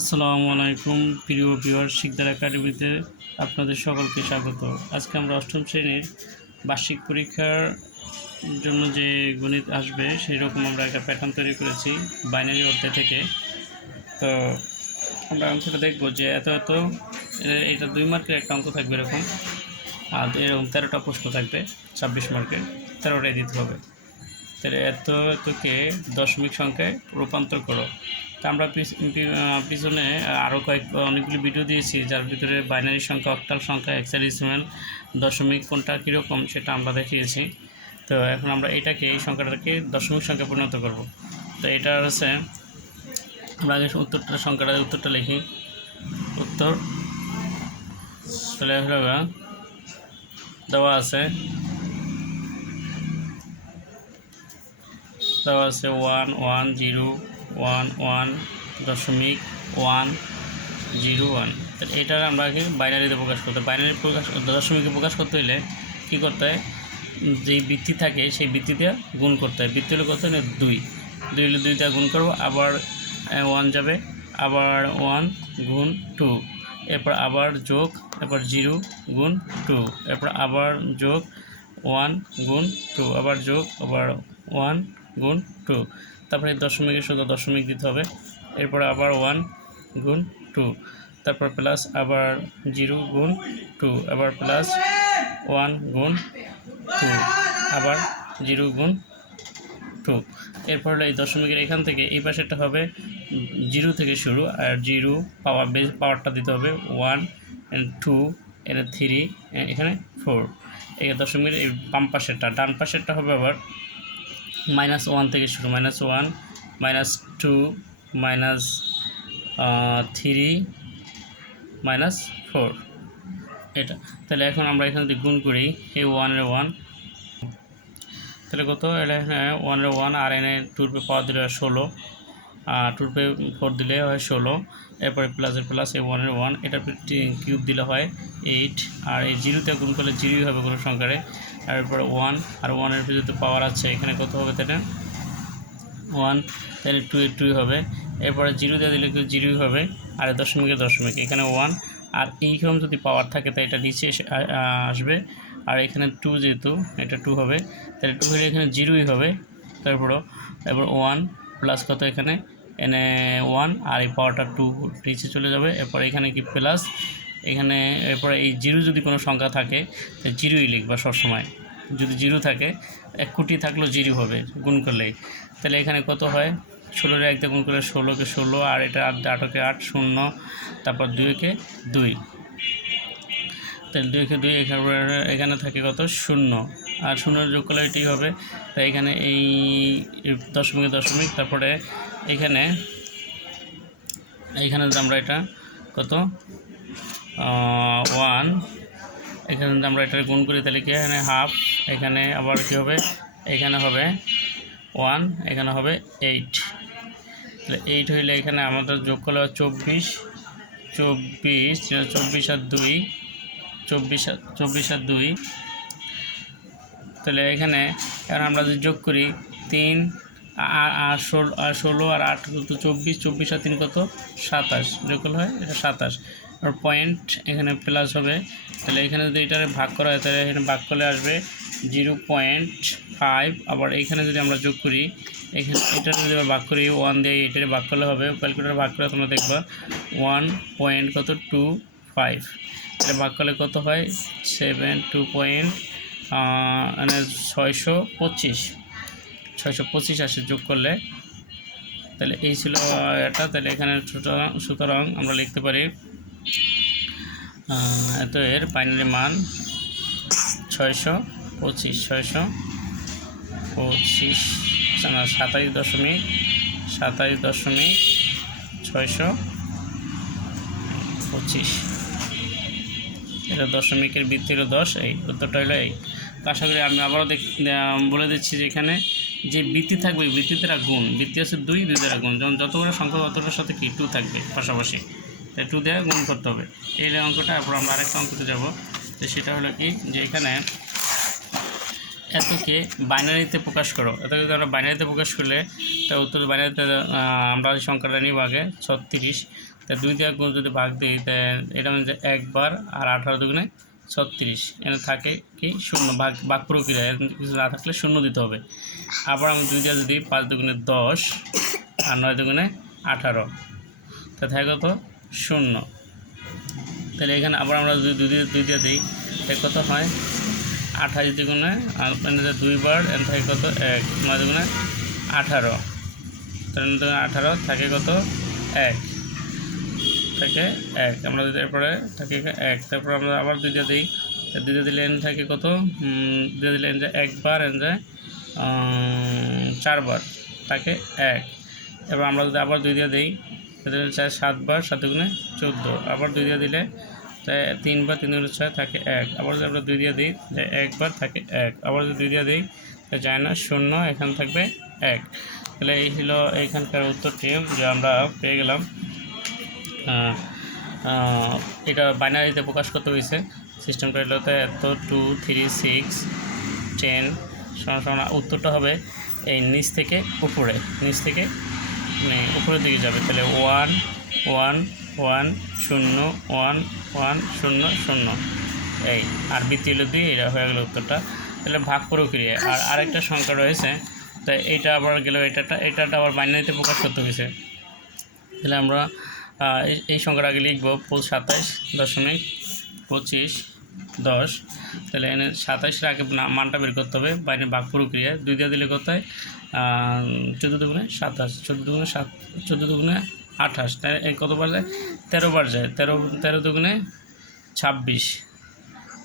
আসসালামু আলাইকুম, প্রিয় ভিউয়ার শিকদার একাডেমিতে আপনাদের সকলকে স্বাগত। আজকে আমরা অষ্টম শ্রেণির বার্ষিক পরীক্ষার জন্য যে গণিত আসবে সেই রকম আমরা একটা প্যাটার্ন তৈরি করেছি বাইনারি অর্থে থেকে। তো আমরা অঙ্কটা দেখব যে এত এত, এটা দুই মার্কের একটা অঙ্ক থাকবে এরকম। আর এরকম তেরোটা প্রশ্ন থাকবে, ছাব্বিশ মার্কের তেরোটাই দিতে হবে। তাহলে এত, এতকে দশমিক সংখ্যায় রূপান্তর করো। তা আমরা পিছ- পিছনে আরও কয়েক, অনেকগুলি ভিডিও দিয়েছি, যার ভিতরে বাইনারি সংখ্যা অক্টাল সংখ্যা এক্সাডিসিমাল দশমিক কোনটা কীরকম সেটা আমরা দেখিয়েছি। তো এখন আমরা এটাকে, এই সংখ্যাটাকে দশমিক সংখ্যা পরিণত করব। তো এটা হচ্ছে, আমরা আগে উত্তরটা, সংখ্যাটা, উত্তরটা লিখি। উত্তর, তাহলে দেওয়া আছে দেওয়া আছে one one zero one one দশমিক ওয়ান জিরো ওয়ান। তাহলে এটার আমরা আগে বাইনারিতে প্রকাশ করতে বাইনারি প্রকাশ, দশমিকে প্রকাশ করতে হলে কী করতে হয়? যেই বৃত্তি থাকে সেই বৃত্তি দিয়ে গুণ করতে হয়। বৃত্তি হলে কত? দুই। দুই হলে দুই দিয়ে গুণ করব, আবার ওয়ান যাবে। আবার ওয়ান গুণ টু। এরপর আবার যোগ, এরপর জিরো গুণ টু। এরপর আবার যোগ, ওয়ান গুণ টু। আবার যোগ, আবার ওয়ান গুণ টু। তারপরে দশমিকের শুধু দশমিক দিতে হবে। এরপর আবার ওয়ান গুণ টু। তারপর প্লাস আবার জিরো গুণ টু। আবার প্লাস ওয়ান গুণ টু। আবার জিরো গুণ টু। এরপর হলো এই দশমিকের এখান থেকে এই পাশেরটা হবে জিরো থেকে শুরু। আর জিরো পাওয়ার বেস পাওয়ারটা দিতে হবে ওয়ান টু এটা থ্রি এখানে ফোর এই দশমিকের এই বাম পাশেরটা। ডান পাশেরটা হবে আবার মাইনাস ওয়ান থেকে শুরু minus one minus two minus three minus four এটা, তাহলে এখন আমরা এখান থেকে গুণ করি, এই ওয়ানের ওয়ান তাহলে কত? এটা এখানে ওয়ানের ওয়ান আর এনে টুর পে পাওয়ার দিলে হয় ষোলো। আর টুর পে ফোর দিলে হয় ষোলো। এরপরে প্লাসের প্লাস এই ওয়ানের ওয়ান এটা কিউব দিলে হয় এইট আর এই জিরোতে গুণ করলে জিরোই হবে কোনো সংখ্যারে। আর ওয়ান আর ওয়ানের ভিতরে পাওয়ার আছে, এখানে কত হবে তাহলে? ওয়ান তাহলে টু এ টুই হবে। এরপরে জিরো দিয়ে দিলে কেউ জিরোই হবে? আর এই দশমিকে দশমিক, এখানে ওয়ান আর এইরকম যদি পাওয়ার থাকে তাই এটা নিচে আসবে। আর এখানে টু যেহেতু, এটা টু হবে, তাহলে টু হলে এখানে জিরোই হবে। তারপরও, এরপর ওয়ান প্লাস কত এখানে? এনে ওয়ান আর এই পাওয়ারটা টু নিচে চলে যাবে। এরপর এখানে কি প্লাস এখানে এরপরে এই জিরো যদি কোনো সংখ্যা থাকে তো জিরোই লিখবা সবসময়। যদি জিরো থাকে, এক কোটি থাকলেও জিরো হবে, গুণ করলেই। তাহলে এখানে কত হয়? ষোলোর এক গুণ করলে ষোলোকে ষোলো, আর এটা আট, আটকে আট, শূন্য, তারপর দুইকে দুই। তাহলে দুইকে দুই, এখানে এখানে থাকে কত? শূন্য। আর শূন্য যোগ করলে এটি হবে, তাই এখানে এই দশমিক দশমিক, তারপরে এখানে এইখানে যদি আমরা এটা কত? ওয়ান এখানে আমরা এটা গুণ করি তাহলে কি এখানে হাফ এখানে আবার কি হবে? এখানে হবে ওয়ান এখানে হবে এইট তাহলে এইট হইলে এখানে আমাদের যোগ করলে চব্বিশ। চব্বিশ চব্বিশ আর দুই, চব্বিশ চব্বিশ আর দুই। তাহলে এখানে এখন আমরা যদি যোগ করি তিন আর ষোলো আর আট কত? চব্বিশ চব্বিশ আর তিন কত? সাতাশ। যোগ করলে হয়, এটা সাতাশ। আর পয়েন্ট এখানে প্লাস হবে। তাহলে এখানে যদি এটারে ভাগ করা হয়, তাহলে এখানে ভাগ করলে আসবে জিরো পয়েন্ট ফাইভ আবার এখানে যদি আমরা যোগ করি, এখানে এটা যদি আবার ভাগ করি ওয়ান দিয়ে এটারে ভাগ করলে হবে ক্যালকুলেটার ভাগ করে তোমরা দেখবা ওয়ান পয়েন্ট কত? টু ফাইভ এটা ভাগ করলে কত হয়? সেভেন টু পয়েন্ট মানে ছয়শো পঁচিশ। ছয়শো পঁচিশ আসে যোগ করলে। তাহলে এই ছিল এটা। তাহলে এখানে সুতরাং সুতরাং আমরা লিখতে পারি এত এর বাইনারি মান ছয়শো পঁচিশ ছয়শো পঁচিশ না, সাতাইশ দশমিক সাতাইশ দশমিক ছয়শো পঁচিশ। এটা দশমিকের বৃত্তি দশ এই উত্তরটা হলো এই। আশা করি আমি আবারও বলে দিচ্ছি যে এখানে যে বৃত্তি থাকবে বৃত্তি দ্বারা বৃত্তি আছে দুই দুই দ্বারা গুণ। যেমন যত বড় সংখ্যা ততটার সাথে কি টু থাকবে পাশাপাশি। তাই টু দিয়ে গুণ করতে হবে। এই হলো অঙ্কটা তারপর আমরা আরেকটা অঙ্কতে যাব। তো সেটা হলো কি, যে এখানে এতকে বাইনারিতে প্রকাশ করো। এত যদি আমরা বাইনারিতে প্রকাশ করলে, তা উত্তর বাইনারিতে আমরা সংখ্যাটা নিব আগে, ছত্রিশ, তা দুই দিয়ে গুণ যদি ভাগ দিই তা এটা মানে যে একবার আর আঠারো দুগুণে ছত্রিশ। এখানে থাকে কি, শূন্য, ভাগ ভাগ প্রক্রিয়া কিছু না থাকলে শূন্য দিতে হবে। আবার আমি দুই দিয়ে যদি পাঁচ দুগুণে দশ আর নয় দুগুণে আঠারো। তা থাকে কত শূন্য। তাহলে এখানে আবার আমরা দুই দিয়ে দুই দিয়ে দিই। তাহলে কত হয়? আঠাশ দুগুণে আর দুইবার এন থাকে কত? এক। নয় দুগুণে আঠারো। তাহলে আঠারো থাকে কত? এক। থাকে এক। আমরা যদি এরপরে থাকে এক, তারপর আমরা আবার দুই দিয়ে দিই। দুই দিয়ে দিলে এন থাকে কত? দুই দিয়ে দিলে এন যায় একবার এন যায় চারবার থাকে এক। এবার আমরা যদি আবার দুই দিয়ে দিই তাহলে চার সাতবার সাত দুগুণে চোদ্দ। আবার দুই দিয়ে দিলে তাই তিনবার তিন দুগুণে ছয় থাকে এক। আবার যদি আমরা দুই দিয়ে দিই তাই একবার থাকে এক। আবার যদি দুই দিয়ে দিই তাই যায় না, শূন্য, এখানে থাকবে এক। তাহলে এই হলো এইখানকার উত্তরটি যে আমরা পেয়ে গেলাম। এটা বাইনারিতে প্রকাশ করতে হয়েছে। সিস্টেমটা হলো তো এত টু থ্রি সিক্স টেন সমান উত্তরটা হবে এই নিচ থেকে উপরে। নিচ থেকে মানে উপরের দিকে যাবে তাহলে ওয়ান ওয়ান ওয়ান শূন্য ওয়ান ওয়ান শূন্য শূন্য। এই আর বৃত্তি হলো দিয়ে এটা হয়ে গেল উত্তরটা। তাহলে ভাগ প্রক্রিয়া আর আরেকটা সংখ্যা রয়েছে তাই এইটা আবার গেল এটাটা এটাটা আবার বাইনারিতে প্রকাশ করতে হয়েছে। তাহলে আমরা এই- এই সংখ্যাটা আগে লিখব পোল সাতাইশ দশমিক পঁচিশ দশ। তাহলে এনে সাতাইশের আগে মানটা বের করতে হবে বাইরে বাঘ প্রক্রিয়া দুই দিয়ে দিলে কত হয়? চোদ্দ দুগুণে সাতাশ, চোদ্দ দুগুণে সাত, চোদ্দ দুগুণে আঠাশ কতবার যায়? তেরো বার যায়। তেরো তেরো দুগুণে ছাব্বিশ,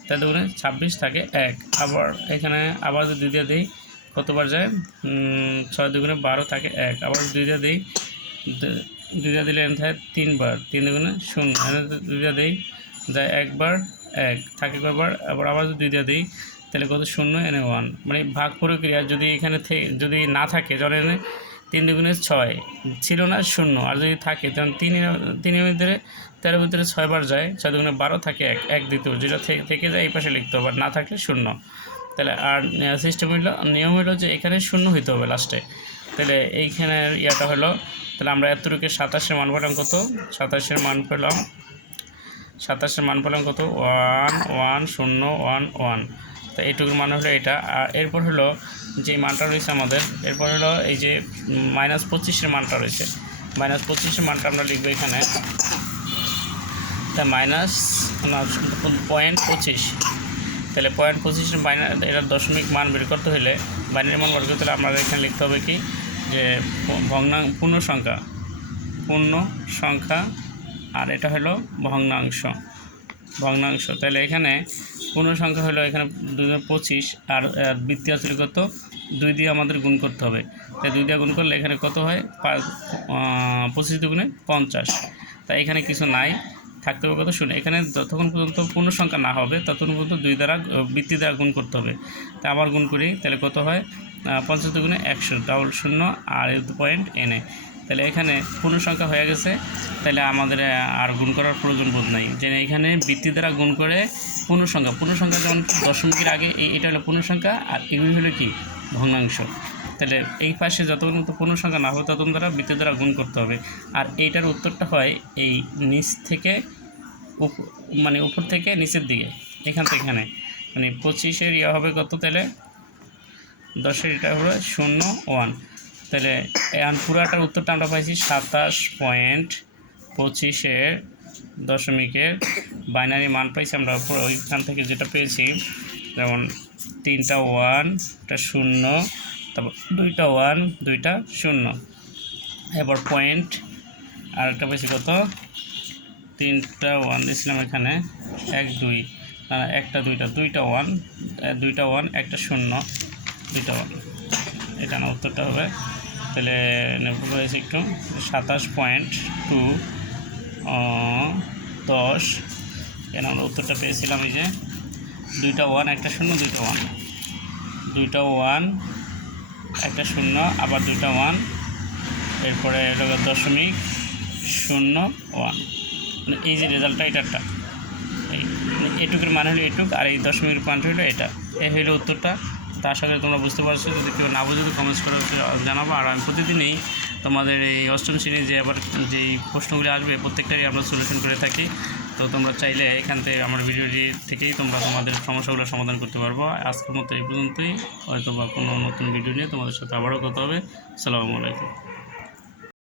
তেরো দুগুণে ছাব্বিশ থাকে এক। আবার এখানে আবার যদি দিয়ে দিই কতবার যায়? ছয় দুগুণে বারো থাকে এক। আবার দুই দিয়ে দিই দুইটা দিলে এখানে থাকে তিনবার তিন দুগুণে শূন্য। দুইটা দিই যায় একবার এক। থাকে কয়বার? আবার আবার দুইটা দিই তাহলে কত? শূন্য এনে ওয়ান মানে ভাগ প্রক্রিয়া যদি এখানে যদি না থাকে যেমন এনে তিন দুগুণে ছয়। ছিল না, শূন্য। আর যদি থাকে তখন তিন তিনের ভিতরে তেরো ভিতরে ছয়বার যায়, ছয় দুগুণে বারো থাকে এক এক দ্বিতীয়। যেটা থেকে যায়, এই পাশে লিখতে হবে। আর না থাকলে শূন্য। তাহলে আর সিস্টেম হলো নিয়ম হলো যে এখানে শূন্য হইতে হবে লাস্টে তাহলে এইখানে ইয়াটা হলো তাহলে আমরা এতটুকু সাতাশের মান পেলাম কত? সাতাশের মান পেলাম, সাতাশের মান পেলাম কত? ওয়ান ওয়ান শূন্য ওয়ান ওয়ান তো এইটুকুর মান হলো এটা। আর এরপর হলো যে মানটা রয়েছে আমাদের, এরপর হলো এই যে মাইনাস পঁচিশের মানটা রয়েছে। মাইনাস পঁচিশের মানটা আমরা লিখব এখানে। তা মাইনাস পয়েন্ট পঁচিশ। তাহলে পয়েন্ট পঁচিশের বাইনারি এটার দশমিক মান বের করতে হলে বাইনারি মান বের করতে হলে আমরা এখানে লিখতে হবে কি? যে ভগ্নাং, পূর্ণ সংখ্যা। পূর্ণ সংখ্যা, আর এটা হলো ভগ্নাংশ। ভগ্নাংশ। তাহলে এখানে পূর্ণ সংখ্যা হলো এখানে দুই পঁচিশ আর আহ, বৃত্তি আসলে কত? দুই দিয়ে আমাদের গুণ করতে হবে। তাই দুই দিয়ে গুণ করলে এখানে কত হয়? পাঁচ পঁচিশ দুগুণে পঞ্চাশ। তাই এখানে কিছু নাই। থাকতে হবে কত? শূন্য। এখানে যতক্ষণ পর্যন্ত পূর্ণ সংখ্যা না হবে ততক্ষণ পর্যন্ত দুই দ্বারা বৃত্তি দ্বারা গুণ করতে হবে। তা আবার গুণ করি তাহলে কত হয়? পঞ্চাশ দুগুণে একশো। ডাবল শূন্য আর পয়েন্ট এনে তাহলে এখানে পূর্ণ সংখ্যা হয়ে গেছে। তাহলে আমাদের আর গুণ করার প্রয়োজন বোধ নাই। যে এখানে বৃত্তি দ্বারা গুণ করে পূর্ণ সংখ্যা। পূর্ণ সংখ্যা যেমন দশমিকের আগে এটা হলো পূর্ণ সংখ্যা, আর এগুলি হলো কি? ভগ্নাংশ। তাহলে এই পাশে যতক্ষণ পর্যন্ত পূর্ণ সংখ্যা না হবে ততক্ষণ দ্বারা বৃত্তি দ্বারা গুণ করতে হবে। আর এইটার উত্তরটা হয় এই নিচ থেকে মানে উপর থেকে নিচের দিকে, এখান থেকে এখানে। মানে পঁচিশের ইয়ে হবে কত তাহলে? দশের, এটা হলো শূন্য, ওয়ান। তাহলে এখন পুরাটার উত্তরটা আমরা পাইছি সাতাশ পয়েন্ট পঁচিশের দশমিকের বাইনারি মান পাইছি আমরা ওইখান থেকে যেটা পেয়েছি যেমন তিনটা ওয়ান একটা শূন্য তারপর দুইটা ওয়ান দুইটা শূন্য। এবার পয়েন্ট আর একটা পেয়েছি কত? তিনটা ওয়ান দিয়েছিলাম এখানে এক দুই। না, একটা দুইটা দুইটা ওয়ান দুইটা ওয়ান একটা শূন্য দুইটা ওয়ান। এটা উত্তরটা হবে তাহলে নেব হয়েছে একটু সাতাশ পয়েন্ট টু দশ। এখানে আমরা উত্তরটা পেয়েছিলাম এই যে দুইটা ওয়ান একটা শূন্য, দুইটা ওয়ান দুইটা ওয়ান একটা শূন্য, আবার দুইটা ওয়ান এরপরে এটা দশমিক শূন্য ওয়ান মানে এই যে রেজাল্টটা এটারটা মানে এটুকুর মান হলো এটুক, আর এই দশমিকের মান হলো এটা। এই হলো উত্তরটা। তা আশা করি তোমরা বুঝতে পারছ, যদি কেউ না বুঝে তো কমেন্টস করে জানাব। আর আমি প্রতিদিনই তোমাদের এই অষ্টম শ্রেণির যে আবার যেই প্রশ্নগুলি আসবে প্রত্যেকটাই আমরা সলিউশন করে থাকি। তো তোমরা চাইলে এখান থেকে আমার ভিডিওটি থেকেই তোমরা তোমাদের সমস্যাগুলো সমাধান করতে পারব। আজকের মতো এই পর্যন্তই। হয়তো বা কোনো নতুন ভিডিও নিয়ে তোমাদের সাথে আবারও কথা হবে। সালামু আলাইকুম।